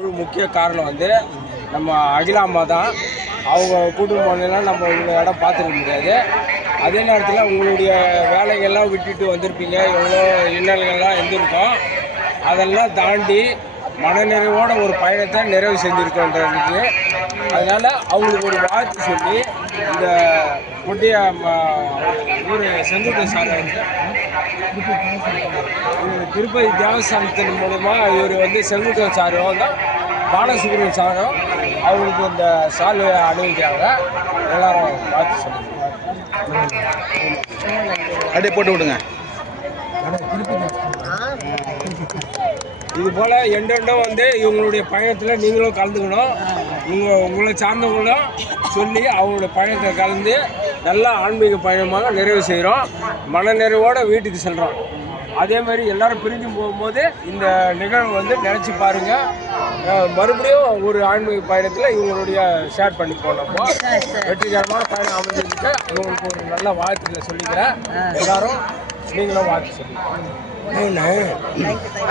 ஒரு முக்கிய காரணம் வந்து நம்ம அகிலா அம்மா தான். அவங்க கூட்டு போனதுலாம் நம்ம இவ்வளோ இடம் பார்த்துருக்க முடியாது. அதே நேரத்தில் உங்களுடைய வேலைகள்லாம் விட்டுட்டு வந்திருப்பீங்க. எவ்வளோ இன்னல்கள்லாம் எழுந்திருக்கோம் அதெல்லாம் தாண்டி மனநிறைவோட ஒரு பயணத்தை நிறைவு செஞ்சுருக்கோன்றதுக்கு. அதனால் அவங்களுக்கு ஒரு வாழ்த்து சொல்லி இந்த கொட்டிய ஊர் செங்குட்டை சார் வந்து இவர் திருப்பதி தேவஸ்தானத்தின் மூலமா இவர் வந்து செங்குட்டன் சாரும் தான் பாலசுப்ரமணியம் சாரும் அவங்களுக்கு இந்த சால்வை அணிவிக்கிறாங்க எல்லாரும் பார்த்து சொல்லுங்க. அப்படியே போட்டு விடுங்க. இது போல் எண்டெண்டும் வந்து இவங்களுடைய பயணத்தில் நீங்களும் கலந்துக்கணும். உங்கள் உங்களை சார்ந்தவங்களும் சொல்லி அவங்களுடைய பயணத்தை கலந்து நல்லா ஆன்மீக பயணமாக நிறைவு செய்கிறோம் மனநிறைவோடு வீட்டுக்கு செல்கிறோம் அதே மாதிரி எல்லாரும் பிரிஞ்சு போகும்போது இந்த நிகழ்வு வந்து நினச்சி பாருங்கள் மறுபடியும் ஒரு ஆன்மீக பயணத்தில் இவங்களுடைய ஷேர் பண்ணி போனப்போ வெற்றிகரமான பயணம் அமைஞ்சிருக்கு. உங்களுக்கு ஒரு நல்ல வாழ்த்துக்களை சொல்லிக்கிறேன். எல்லாரும் நீங்களும் வாழ்த்து இன்னொன்று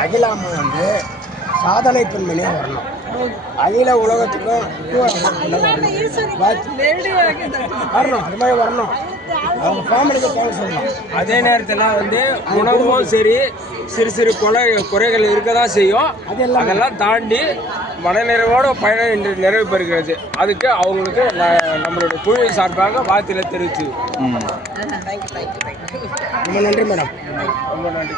அகிலாமா வந்து சாதனை பெண்மணியாக வரணும். அகில உலகத்துக்கும். வரணும் அது மாதிரி வரணும். அவங்க ஃபேமிலிக்கு சொல்லணும். அதே நேரத்தில் வந்து உணவும் சரி சிறு சிறு கொலை குறைகள் இருக்க தான் செய்யும். அதெல்லாம். தாண்டி மனநிறைவோட பயணம் இன்று நிறைவு பெறுகிறது. அதுக்கு அவங்களுக்கு நம்மளுடைய குழு சார்பாக வாழ்த்துல தெரிவிச்சு ம். ரொம்ப நன்றி மேடம். ரொம்ப நன்றி